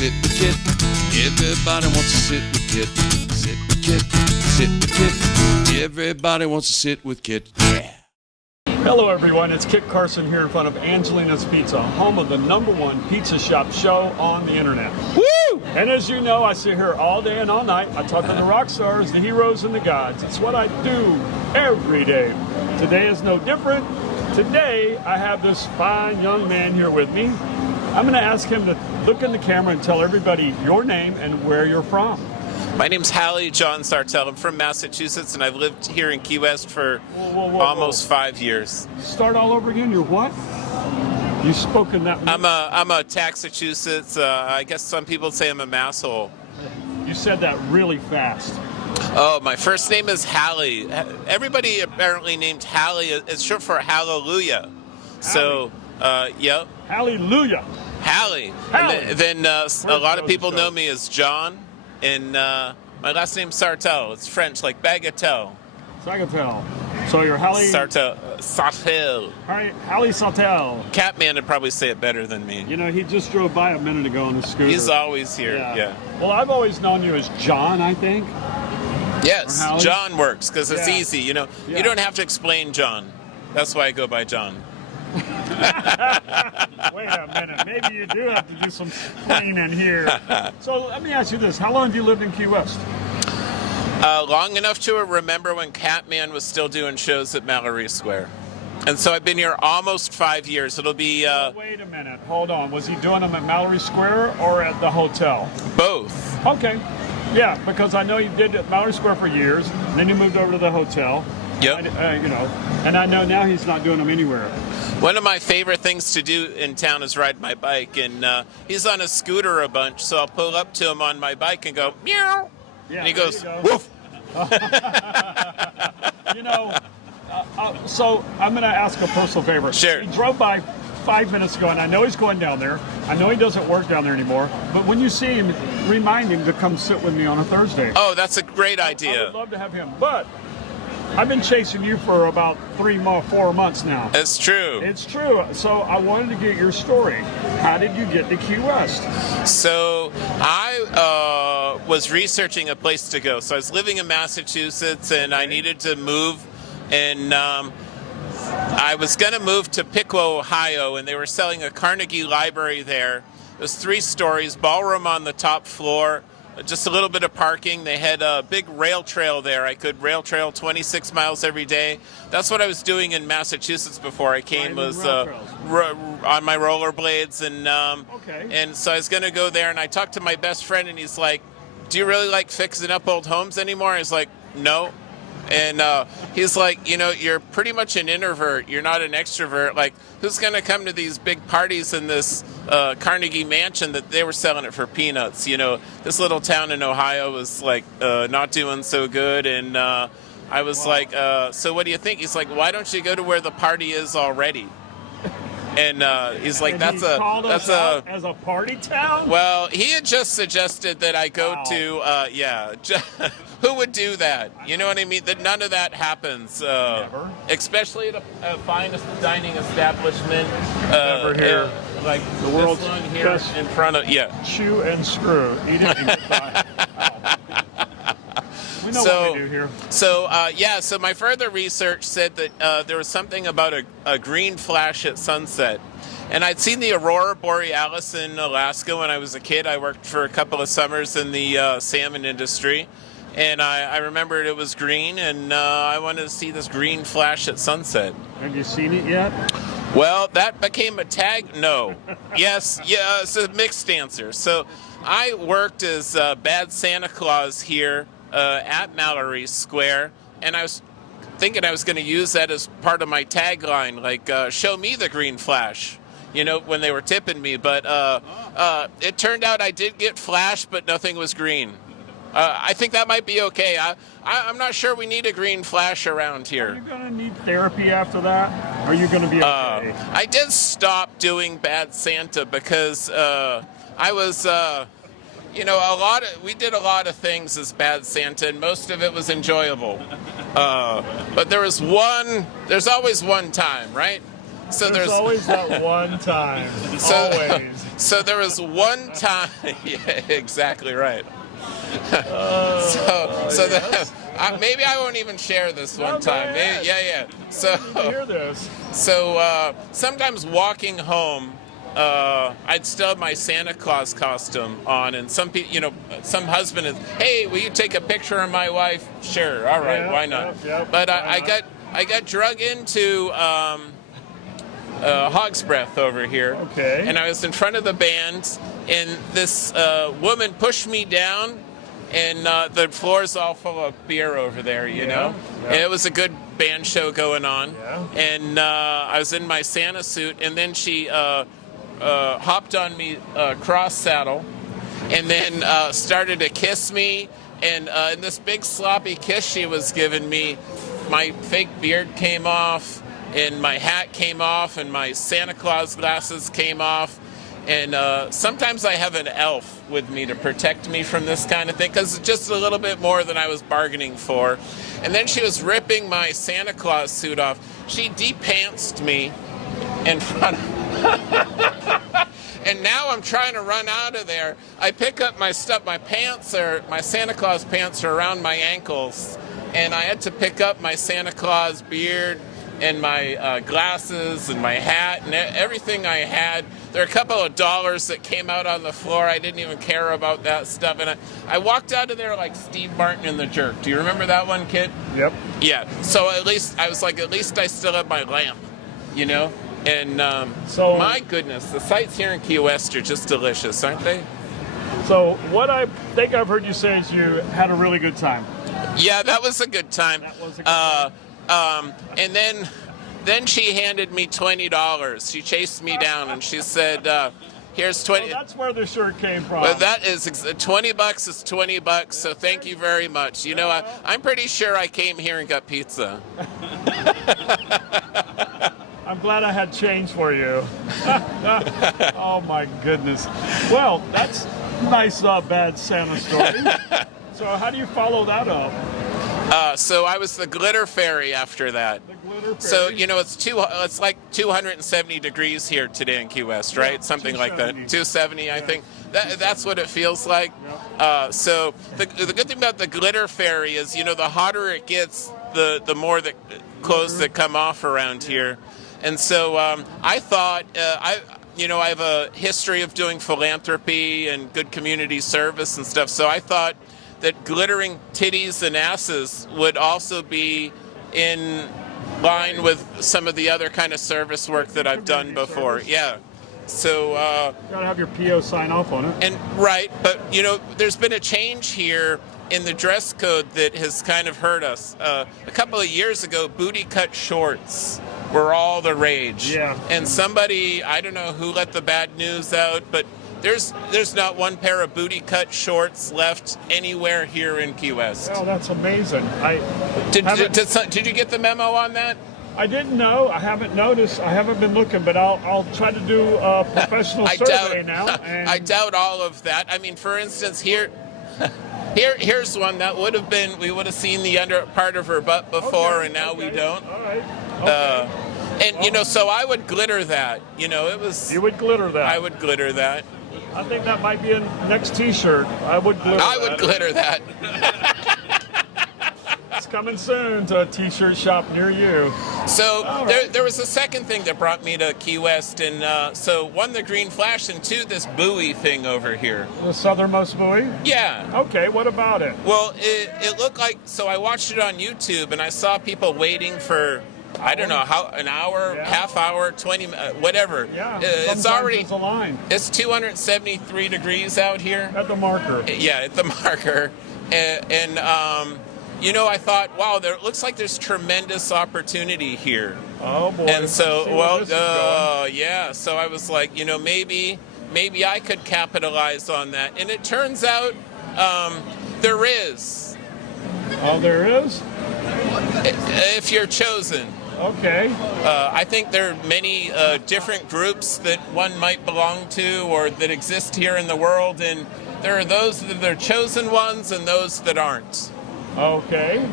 sit with Kit. Everybody wants to sit with Kit. Sit with Kit. Sit with Kit. Everybody wants to sit with Kit. Yeah. Hello everyone, it's Kit Carson here in front of Angelina's Pizza, home of the #1 pizza shop show on the internet. Woo! And as you know, I sit here all day and all night. I talk to the rock stars, the heroes, and the gods. It's what I do every day. Today is no different. Today, I have this fine young man here with me. I'm going to ask him to look in the camera and tell everybody your name and where you're from. My name's Hallie John Sartell. I'm from Massachusetts, and I've lived here in Key West for almost 5 years. Start all over again. You're what? You spoke in that. I'm a Taxachusetts. I guess some people say I'm a masshole. You said that really fast. Oh, my first name is Hallie. Everybody apparently named Hallie. It's short for Hallelujah. So, yep. Hallelujah. Hallie. And then a lot of people know me as John. And my last name's Sartell. It's French, like bagatelle. Sartell. So you're Hallie... Sartell. Sartell. Hallie Sartell. Catman would probably say it better than me. You know, he just drove by a minute ago on his scooter. He's always here, yeah. Well, I've always known you as John, I think. Yes, John works, because it's easy, you know. Yeah. You don't have to explain John. That's why I go by John. Wait a minute. Maybe you do have to do some explaining here. So let me ask you this. How long have you lived in Key West? Long enough to remember when Catman was still doing shows at Mallory Square. And so I've been here almost 5 years. It'll be... Wait a minute. Hold on. Was he doing them at Mallory Square or at the hotel? Both. Okay. Yeah, because I know you did at Mallory Square for years. Then you moved over to the hotel. Yep. You know, and I know now he's not doing them anywhere. One of my favorite things to do in town is ride my bike, and he's on a scooter a bunch, so I'll pull up to him on my bike and go, meow, and he goes, woof. You know, so I'm going to ask a personal favor. Sure. He drove by 5 minutes ago, and I know he's going down there. I know he doesn't work down there anymore, but when you see him, remind him to come sit with me on a Thursday. Oh, that's a great idea. I would love to have him, but I've been chasing you for about 4 months now. It's true. It's true. So I wanted to get your story. How did you get to Key West? So I was researching a place to go. So I was living in Massachusetts, and I needed to move, and I was going to move to Piqua, Ohio, and they were selling a Carnegie Library there. It was 3 stories, ballroom on the top floor, just a little bit of parking. They had a big rail trail there. I could rail trail 26 miles every day. That's what I was doing in Massachusetts before I came, was on my rollerblades. And so I was going to go there, and I talked to my best friend, and he's like, do you really like fixing up old homes anymore? I was like, no. And he's like, you know, you're pretty much an introvert. You're not an extrovert. Like, who's going to come to these big parties in this Carnegie Mansion that they were selling it for peanuts? You know, this little town in Ohio was, like, not doing so good. And I was like, so what do you think? He's like, why don't you go to where the party is already? And he's like, as a party town? Well, he had just suggested that I go to, who would do that? You know what I mean? That none of that happens. Never. Especially at a fine dining establishment. Never here. Like the world's one here best in front of, chew and screw. Eat it and get by. We know what we do here. So my further research said that there was something about a green flash at sunset. And I'd seen the aurora borealis in Alaska when I was a kid. I worked for a couple of summers in the salmon industry. And I remembered it was green, and I wanted to see this green flash at sunset. Have you seen it yet? Well, that became a tag. No. Yes. Yeah, it's a mixed answer. So I worked as Bad Santa Claus here at Mallory Square, and I was thinking I was going to use that as part of my tagline, like, show me the green flash, you know, when they were tipping me. But it turned out I did get flash, but nothing was green. I think that might be okay. I'm not sure we need a green flash around here. Are you going to need therapy after that? Or are you going to be okay? I did stop doing Bad Santa because I was... you know, we did a lot of things as Bad Santa, and most of it was enjoyable. But there's always one time, right? So there's always that one time. Always. So there was one time. Yeah, exactly right. Maybe I won't even share this one time. Maybe, yeah. So hear this. So sometimes walking home, I'd still have my Santa Claus costume on, and some people, some husband is, hey, will you take a picture of my wife? Sure, all right, why not? But I got drug into Hog's Breath over here, and I was in front of the band, and this woman pushed me down, and the floor's all full of beer over there, you know? And it was a good band show going on, and I was in my Santa suit, and then she hopped on me cross saddle, and then started to kiss me, and in this big sloppy kiss she was giving me, my fake beard came off, and my hat came off, and my Santa Claus glasses came off. And sometimes I have an elf with me to protect me from this kind of thing, because it's just a little bit more than I was bargaining for. And then she was ripping my Santa Claus suit off. She de-pantsed me in front of and now I'm trying to run out of there. I pick up my stuff. My Santa Claus pants are around my ankles, and I had to pick up my Santa Claus beard and my glasses and my hat and everything I had. There are a couple of dollars that came out on the floor. I didn't even care about that stuff. And I walked out of there like Steve Martin in The Jerk. Do you remember that one, Kit? Yep. Yeah. So at least I was like, at least I still have my lamp, you know? And so my goodness, the sights here in Key West are just delicious, aren't they? So what I think I've heard you say is you had a really good time. Yeah, that was a good time. That was a good time. And then she handed me $20. She chased me down and she said, "Here's 20." So that's where the shirt came from. Well, that is $20 is $20. So thank you very much. You know, I'm pretty sure I came here and got pizza. I'm glad I had change for you. Oh my goodness. Well, that's a nice bad Santa story. So how do you follow that up? So I was the glitter fairy after that. The glitter fairy. So, you know, it's like 270 degrees here today in Key West, right? Yeah, Something like that. 270, I think. That's what it feels like. Yeah. So the good thing about the glitter fairy is, you know, the hotter it gets, the more the clothes that come off around here. And so I thought, I have a history of doing philanthropy and good community service and stuff. So I thought that glittering titties and asses would also be in line with some of the other kind of service work that I've done before. Service. Yeah. So you gotta have your PO sign off on it. And right, but you know, there's been a change here in the dress code that has kind of hurt us. A couple of years ago, booty cut shorts were all the rage. Yeah. And somebody, I don't know who let the bad news out, but there's not one pair of booty cut shorts left anywhere here in Key West. Oh, that's amazing. Did you get the memo on that? I didn't know. I haven't noticed. I haven't been looking, but I'll try to do a professional survey now. And I doubt all of that. I mean, for instance, here's one that we would have seen the under part of her butt before, and now we don't. All right. Okay. And you know, so I would glitter that. You know, it was. You would glitter that. I would glitter that. I think that might be a next T-shirt. I would glitter. I would glitter that. It's coming soon to a T-shirt shop near you. So right. there was a second thing that brought me to Key West, and so one, the green flash, and two, this buoy thing over here. The southernmost buoy? Yeah. Okay, what about it? Well, it looked like, so I watched it on YouTube, and I saw people waiting for, I don't know, an hour, half hour, 20, whatever. Yeah, it's already, a line. It's 273 degrees out here. At the marker. Yeah, at the marker. And you know, I thought, wow, it looks like there's tremendous opportunity here. Oh, boy. And so, yeah, so I was like, you know, maybe I could capitalize on that. And it turns out there is. Oh, there is? If you're chosen. Okay. I think there are many different groups that one might belong to or that exist here in the world. And there are those that are chosen ones and those that aren't. Okay.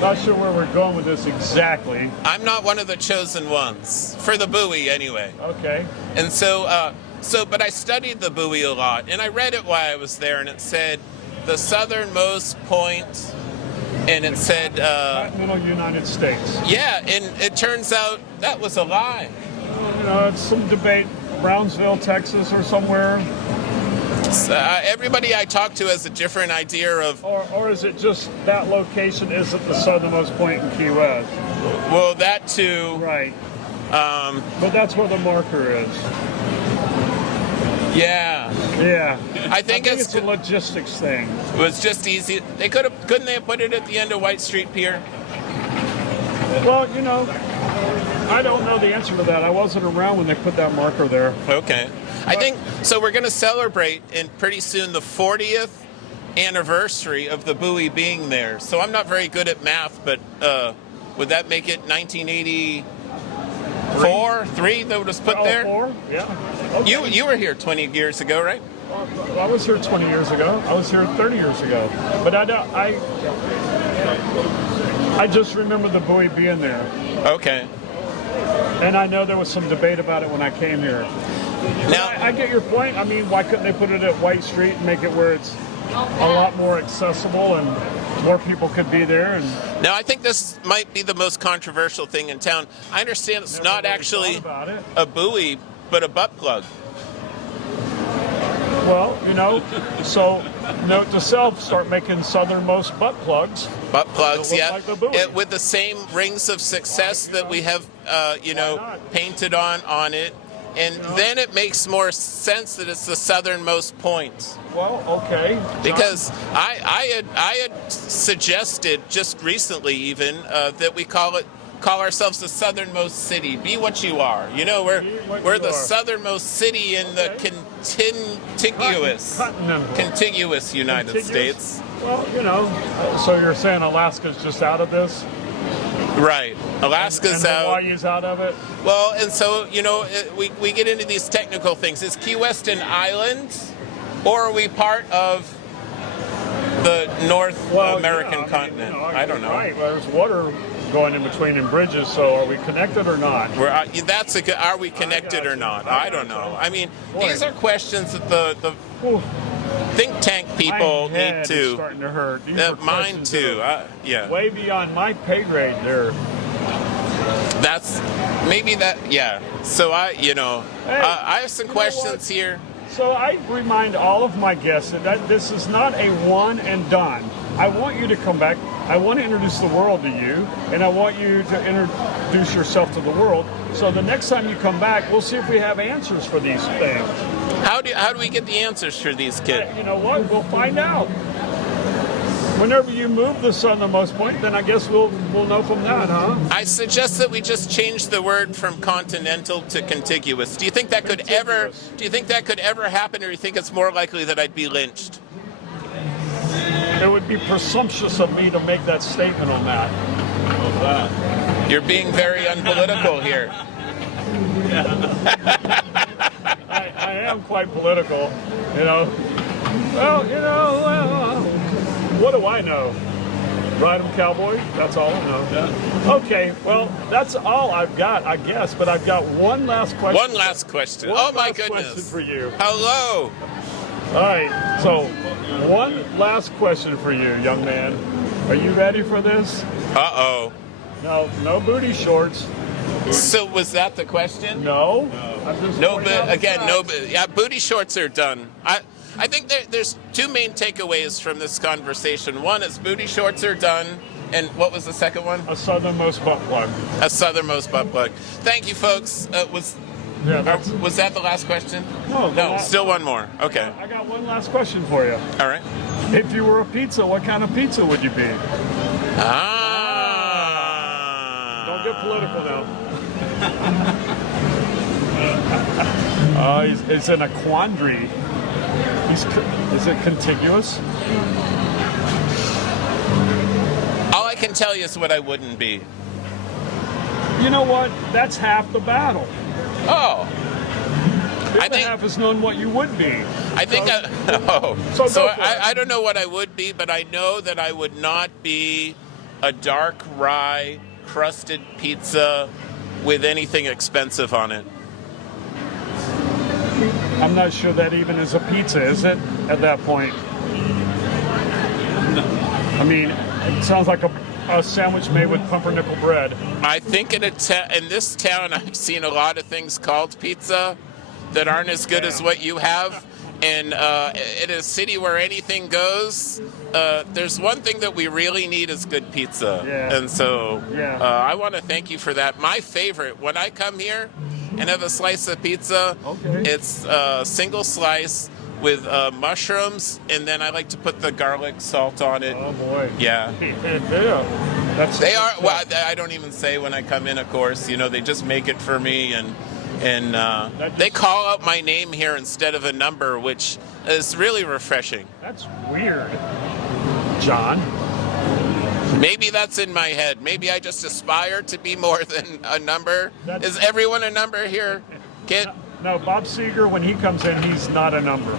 Not sure where we're going with this exactly. I'm not one of the chosen ones for the buoy, anyway. Okay. And but I studied the buoy a lot, and I read it while I was there, and it said the southernmost point, and it said Continental United States. yeah, and it turns out that was a lie. You know, it's some debate, Brownsville, Texas, or somewhere. Everybody I talk to has a different idea of. Or is it just that location isn't the southernmost point in Key West? Well, that too. Right. But that's where the marker is. Yeah. Yeah. I think it's a logistics thing. It was just easy. They couldn't they have put it at the end of White Street Pier? Well, you know, I don't know the answer to that. I wasn't around when they put that marker there. Okay. I think so. We're going to celebrate in pretty soon the 40th anniversary of the buoy being there. So I'm not very good at math, but would that make it 1984, 3 that was put there? 4? Yeah. Okay. You were here 20 years ago, right? I was here 20 years ago. I was here 30 years ago. But I just remember the buoy being there. Okay. And I know there was some debate about it when I came here. Now I get your point. I mean, why couldn't they put it at White Street and make it where it's a lot more accessible and more people could be there? And now I think this might be the most controversial thing in town. I understand it's not actually a buoy, but a butt plug. Well, you know, so note to self, start making southernmost butt plugs. Butt plugs, yeah. Like the buoy. With the same rings of success that we have, painted on it. And then it makes more sense that it's the southernmost point. Well, okay. Because I had suggested just recently even that we call ourselves the southernmost city. Be what you are. You know, we're the southernmost city in the contiguous United States. Well, you know, so you're saying Alaska's just out of this? Right. Alaska's and out. Hawaii's out of it? Well, and so, you know, we get into these technical things. Is Key West an island, or are we part of the North American continent? You know, I don't know. Right. Well, there's water going in between in bridges, so are we connected or not? Are we connected or not? I don't know. I mean, these are questions that the think tank people need to. Starting to hurt. Mine too. Yeah. Way beyond my pay grade there. That's maybe that. Yeah. So I have some questions here. So I remind all of my guests that this is not a one and done. I want you to come back. I want to introduce the world to you, and I want you to introduce yourself to the world. So the next time you come back, we'll see if we have answers for these things. How do we get the answers for these kids? You know what? We'll find out. Whenever you move the southernmost point, then I guess we'll know from that, huh? I suggest that we just change the word from continental to contiguous. Do you think that could ever happen, or do you think it's more likely that I'd be lynched? It would be presumptuous of me to make that statement on that. You're being very unpolitical here. I am quite political, you know. Well, you know, what do I know? Ride 'em cowboy, that's all I know. Yeah. Okay, well, that's all I've got, I guess, but I've got one last question. One last question. Oh my goodness. Question for you. Hello. All right, so one last question for you, young man. Are you ready for this? Uh-oh. No booty shorts. So was that the question? No. Yeah, booty shorts are done. I think there's two main takeaways from this conversation. One is booty shorts are done, and what was the second one? A southernmost butt plug. A southernmost butt plug. Thank you, folks. Was that the last question? No, still one more. Okay. I got one last question for you. All right. If you were a pizza, what kind of pizza would you be? Don't get political now. He's in a quandary. Is it contiguous? All I can tell you is what I wouldn't be. You know what? That's half the battle. Oh. The other half is knowing what you would be. I don't know what I would be, but I know that I would not be a dark rye crusted pizza with anything expensive on it. I'm not sure that even is a pizza, is it, at that point? I mean, it sounds like a sandwich made with pumpernickel bread. I think in this town, I've seen a lot of things called pizza that aren't as good as what you have. And in a city where anything goes, there's one thing that we really need is good pizza. Yeah. And so Yeah. I want to thank you for that. My favorite, when I come here and have a slice of pizza, Okay. it's a single slice with mushrooms, and then I like to put the garlic salt on it. Oh boy. Yeah. Yeah. They are. Well, I don't even say when I come in. Of course, you know, they just make it for me, and they call out my name here instead of a number, which is really refreshing. That's weird, John. Maybe that's in my head. Maybe I just aspire to be more than a number. Is everyone a number here, Kit? No, Bob Seger, when he comes in, he's not a number.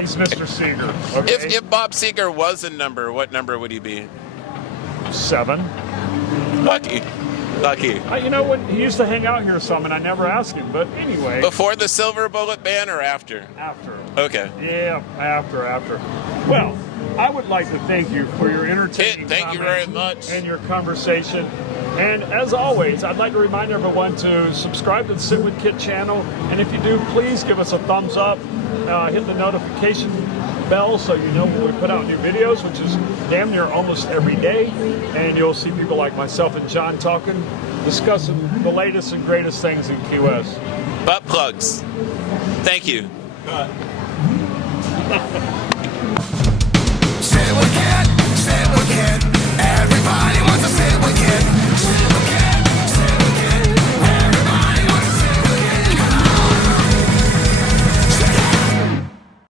He's Mr. Seger. Okay? If Bob Seger was a number, what number would he be? 7. Lucky. You know, when he used to hang out here some, and I never asked him. But anyway. Before the silver bullet ban or after? After. Okay. Yeah, after. Well, I would like to thank you for your entertaining Thank you very much. and your conversation. And as always, I'd like to remind everyone to subscribe to the Sit With Kit channel. And if you do, please give us a thumbs up. Hit the notification bell so you know when we put out new videos, which is damn near almost every day. And you'll see people like myself and John talking, discussing the latest and greatest things in Key West. Butt plugs. Thank you.